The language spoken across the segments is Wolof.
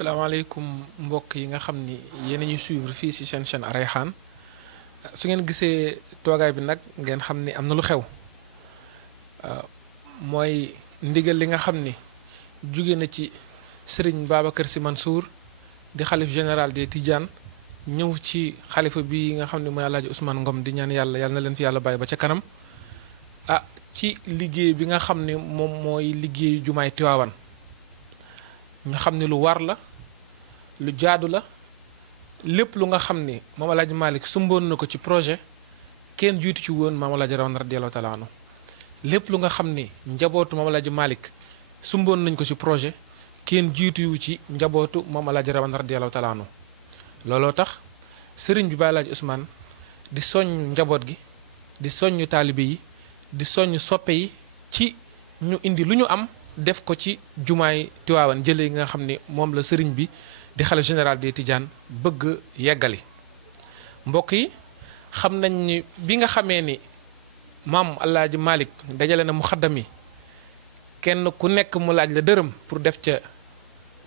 salaamaaleykum mbokk yi nga xam ni yéen a ñuy suivre fii ci seen chaîne Rayhan su ngeen gisee toogaay bi nag ngeen xam ni am na lu xew mooy ndigal li nga xam ni jóge na ci Serigne Babacar Sy Mansour di xalif général des Tidianes ñëw ci xalifa bi nga xam ne mooy Alaaji Ousmane Ngom di ñaan yàlla na leen fi yàlla bàyyi ba ca kanam ci liggéey bi nga xam ne moom mooy liggéeyu jumaay Tiwaawan ñu xam ne lu war la lu jaadu la lépp lu nga xam ni Maam Alaaji Malick sumboon na ko ci projet kenn jiitu ci woon Maam Alaaji Rawane radiyallahu taala anhu lépp lu nga xam ni njabootu Maam Alaaji Malick sumboon nañ ko ci projet kenn jiituwu ci njabootu Maam Alaaji Rawane radiyallahu taala anhu looloo tax sëriñ bi Baay Alaaji Ousmane di soññ njaboot gi di soññ taalibe yi di soññ soppe yi ci ñu indi lu ñu am def ko ci jumaay Tiwaawan jële yi nga xam ni moom la sëriñ bi di xalifa général des Tidianes bëgg yeggali mbokk yi xam nañ ni bi nga xamee ni maam Alaaji Malick dajale na mu xaddam yi kenn ku nekk mu laaj la dërëm pour def ca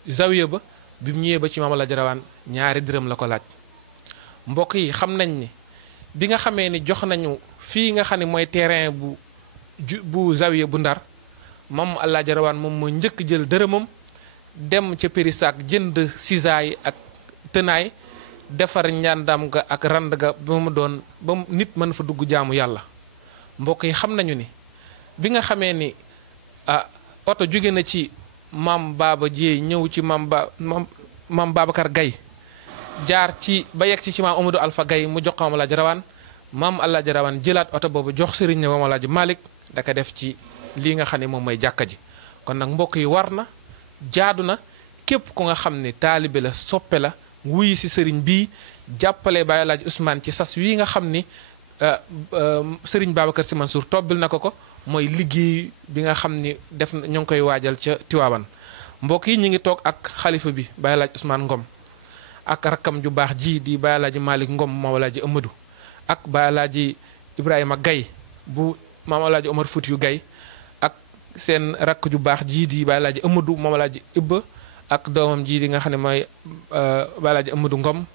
zawiya ba bi mu ñëwee ba ci maam Alaaji Rawaan ñaari dërëm la ko laaj mbokk yi xam nañ ni bi nga xamee ni jox nañu fii nga xam ne mooy terrain bu zawiya bu Ndar maam Alaaji Rawaan moom moo njëkk jël dërëmam dem ca Périssac jënd sisaay ak tënaay defar njàndam ga ak rand ga ba mu doon ba nit mën fa dugg jaamu yàlla mbokk yi xam nañu ni bi nga xamee ni oto jóge na ci maam Baba Dieye ñëw ci maam Babacar Gaye jaar ci ba yegg ci maam Amadou Alpha Gaye mu jox ko maam Alaaji Rawaan maam Alaaji Rawaan jëlaat oto boobu jox sëriñ ne maam Alaaji Malick da ko def ci lii nga xam ne moom mooy jàkka ji kon nag mbokk yi war na jaadu na képp ku nga xam ne taalibe la soppe la wuyi si sëriñ bii jàppale Baay Alaaji Ousmane ci sas wii nga xam ni sëriñ Babacar Sy Mansour tobbil na ko mooy liggéey bi nga xam ni def na ñu ngi koy waajal ca Tiwaawan mbokk yi ñu ngi toog ak xalifa bi Baay Alaaji Ousmane Ngom ak rakkam ju baax ji di Baay Alaaji Malick Ngom Maam Alaaji Amadou ak Baay Alaaji Ibrahima Gaye bu Maam Alaaji Omar Foutiyou Gaye seen rakk ju baax jii di Baay Alaaji Amadou Maam Alaaji Ibba ak doomam jii di nga xam ne mooy Baay Alaaji Amadou Ngom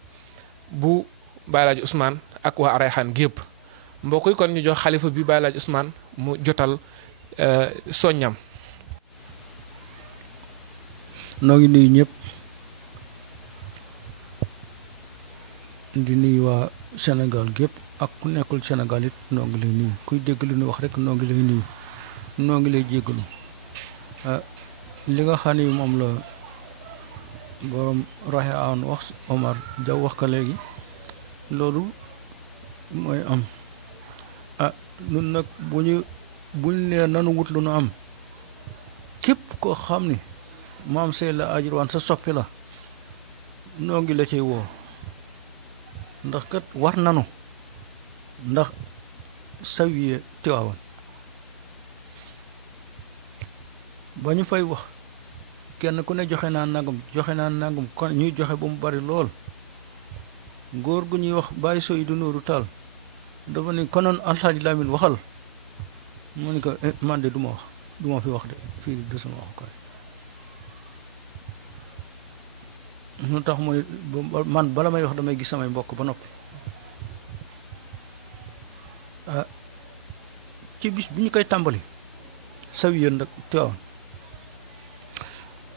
bu Baay Alaaji Ousmane ak waa Rayhan gi yëpp mbokk yi kon ñu jox xalifa bi Baay Alaaji Ousmane mu jotal soññam. noo ngi nuyu ñëpp di nuyu waa Sénégal gépp ak ku nekkul Sénégal it noo ngi lay nuyu kuy dégg lu ñu wax rek noo ngi lay nuyu. noo ngi lay jéggalu li nga xam ni moom la borom Rayhan wax Omar Diaw wax ko léegi loolu mooy am nun nag buñ nee nanu wut lu nu am képp koo xam ni maam Seydi Alaaji Rawaan sa soppi la noo ngi la cay woo ndax kat war nanu ndax sawiye Tiwaawan ba ñu fay wax kenn ku ne joxe naa nangam kon ñuy joxe ba mu bari lool góor gu ñuy wax Baye Seydou Nourou Tall dafa ne konoon Alxaaji Lamin waxal mu ne ko man de du ma fi wax de fii du sama wax koy lu tax mu ne man bala may wax damay gis samay mbokk ba noppi ci bis bi ñu koy tàmbali saw yéen nag Tiwaawan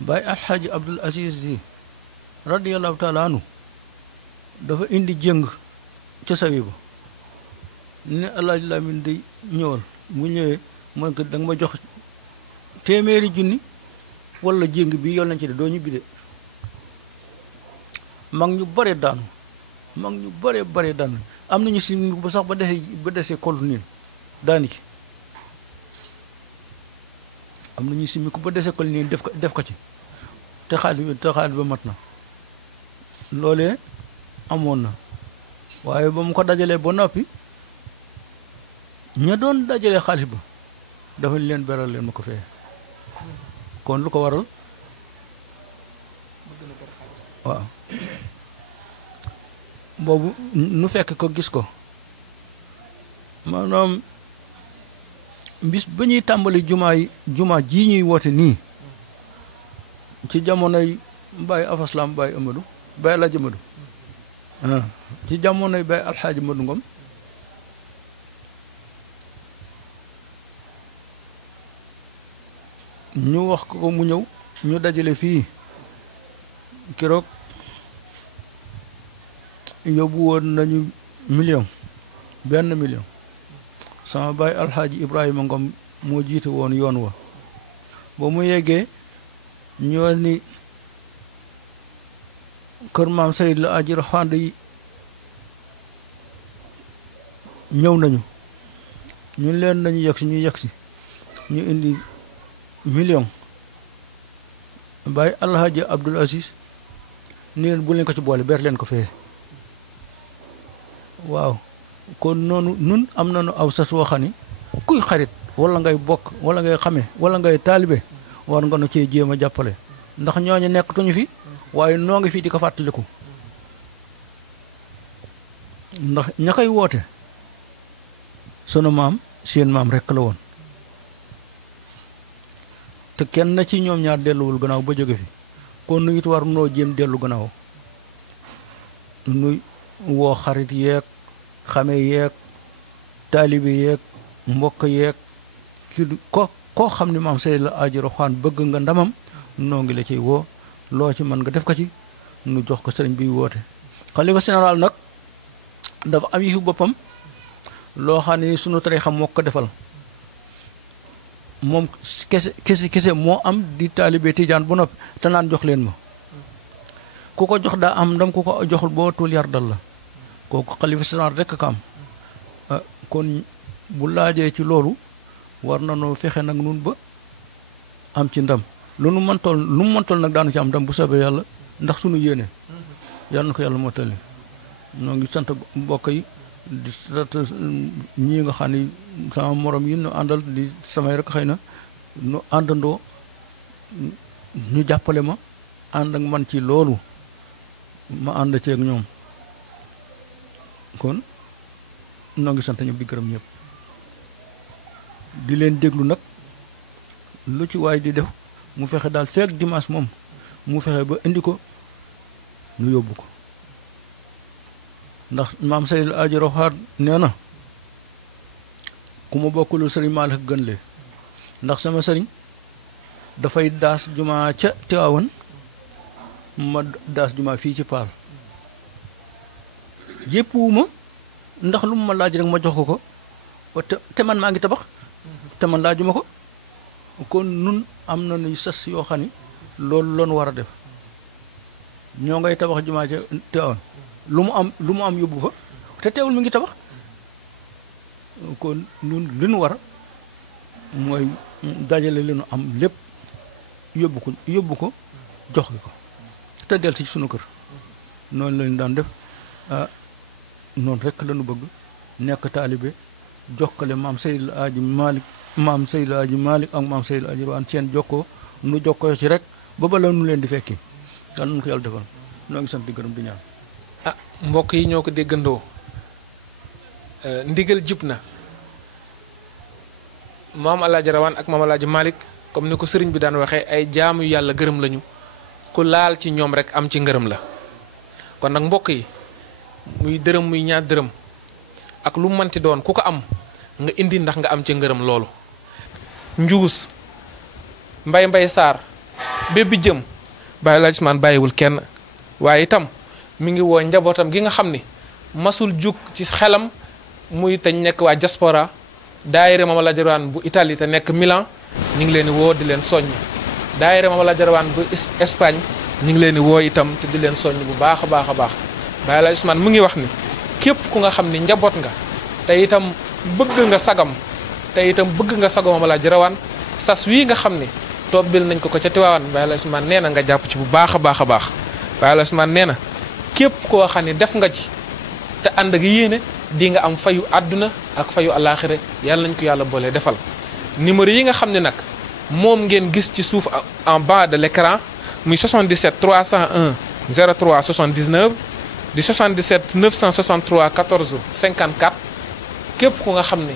Baay Alxaaji Abdul Aziz Sy radiyallahu taala anhu dafa indi jëng ca sawi ba ne Alaaji Lamin day ñëwal mu ñëwee mooy ko da nga ma jox téeméeri junni wala jëng bi yool nañ ci de doo ñibbi de mag ñu bare daanu am nañu si ba sax ba desee koltu niin daani ci am nañu simmi ko ba dese ko nii def ko ci te xaalis ba mat na loolee amoon na waaye ba mu ko dajalee ba noppi ña doon dajalee xaalis ba dafa leen beral leen ma ko fee kon lu ko waral waaw boobu nu fekk ko gis ko maanaam bis ba ñuy tàmbali jumaa jii ñuy woote nii ci jamonoy Baye Afaslam Baye Amadou Baye Alaaji Amadou ci jamonoy Baye Alxaaji Amadou Ngom ñu wax ko mu ñëw ñu dajale fii keroog yóbbu woon nañu benn million sama Baye Alxaaji Ibrahima Ngom moo jiite woon yoon wa ba mu yeggee ñoo ni kër maam Seyd la aji raxand yi ñëw nañu ñun leen nañu yegsi ñu yegsi ñu indi million Baye Alhaji Abdoul Aziz ni leen bu leen ko ci boole ber leen ko fee waaw kon noonu nun am nañu aw sas woo xam ni kuy xarit wala ngay bokk wala ngay xame wala ngay taalibe war nga nu cee jéem a jàppale ndax ñooñu nekkatuñu fi waaye noo ngi fii di ko fàttaliku ndax ña koy woote sunu maam seen maam rekk la woon te kenn na ci ñoom ñaar delluwul gannaaw ba jóge fi kon nu it war noo jéem dellu gannaaw nuy woo xarit yeeg xame yeeg taalibe yeeg mbokk yeeg ki koo xam ne maam Seydou la Aji Roxaan bëgg nga ndamam noo ngi la ciy woo loo ci mën nga def ko ci nu jox ko sëriñ bi woote xalifa général nag dafa am yi fi boppam loo xam ne sunu tariixa moo ko defal moom kese moo am di taalibe tijaan bu noppi te naan jox leen ma ku ko jox daa am ndam ku ko joxul boo tul yar dal la kooku xalifa général rekk ka am kon bu laajee ci loolu war na noo fexe nag nun ba am ci ndam lu mu mën toll nag daanu ci am ndam bu soobee yàlla ndax sunu yéene yàlla na ko yàlla moo tali noo ngi sant mbokk yi di sant ñii nga xam ni sama morom yi nu àndal di samay rek xëy na nu àndandoo ñu jàppale ma ànd ak man ci loolu ma ànd ceeg ñoom kon noo ngi sant ñëpp di gërëm ñëpp di leen déglu nag lu ci waay di def mu fexe daal feek dimanche moom mu fexe ba indi ko nu yóbbu ko ndax maam Seydou Aji Roxaan nee na ku ma bokkulu sëriñ Maalik gën le ndax sama sëriñ dafay daas jumaa ca Tiwaawan ma daas jumaa fii ci Paal yéppuwuma ndax lu mu ma laaj rek ma jox ko te man maa ngi tabax te man laajuma ko kon nun am na nuy sas yoo xam ni loolu loonu war a def ñoo ngay tabax jumaa ca Tiwaawan lu mu am yóbbu fa te teewul mi ngi tabax kon nun li nu war mooy dajale li nu am lépp yóbbu ko jox ko te del si sunu kër noonu lañu daan def noonu rekk la ñu bëgg nekk taalibe jokkale maam Seydou Aji Malick ak maam Seydou Aji Roxaan seen jokkoo nu jokkoo ci rek ba bala nu leen di fekki yàlla nu ko yàlla defal noo ngi sant di gërëm di ñaan mbokk yi ñoo ko déggandoo ndigal jib na maam Alaaji Rawaan ak maam Alaaji Malick comme ni ko sëriñ bi daan waxee ay jaamu yàlla gërëm lañu ku laal ci ñoom rek am ci ngërëm la kon nag mbokk yi muy dërëm muy ñaar dërëm ak lu manti doon ku ko am nga indi ndax nga am ci ngërëm loolu njuus mbay saar bébbi jëm Baye Alaaji Usmaan bàyyiwul kenn waaye itam mi ngi woo njabootam gi nga xam ni masul jug ci xelam muy te nekk waa diaspora daayira Maam Alaaji Rawaan bu Italie te nekk Milan ñu ngi leen di woo di leen soññ daayira Maam Alaaji Rawaan bu Espagne ñu ngi leen di woo itam te di leen soññ bu baax a baax a baax Baye Alaaji Usmaan mu ngi wax ni képp ku nga xam ni njaboot nga te itam bëgg nga sagam Maam Alaaji Rawaan sas wii nga xam ni tobbil nañ ko ca Tiwaawan Baye Alaaji Usmaan nee na nga jàpp ci bu baax a baax a baax Baye Alaaji Usmaan nee na képp koo xam ne def nga ci te ànd ak yéene di nga am fayu àdduna ak fayu alaaxira yàlla nañ ko yàlla boole defal numéro yi nga xam ne nag moom ngeen gis ci suuf en bas de l'écran muy 77 301 03 79 di 77 963 14 54 képp ku nga xam ne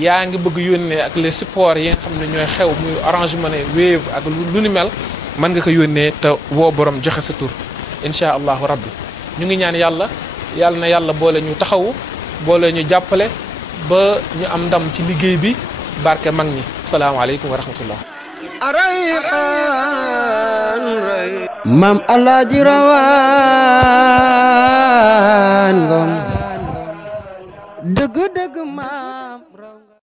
yaa ngi bëgg yónnee ak les supports yi nga xam ne ñooy xew muy Orange Money Wave ak lu ni mel mën nga ko yónnee te woo borom joxe sa tur incha allahu rabbi. ñu ngi ñaan yàlla na yàlla boole ñu taxawu boole ñu jàppale ba ñu am ndam ci liggéey bi barke mag ñi. salaamaaleykum wa rahmatullah. Maam Alaaji Rawaan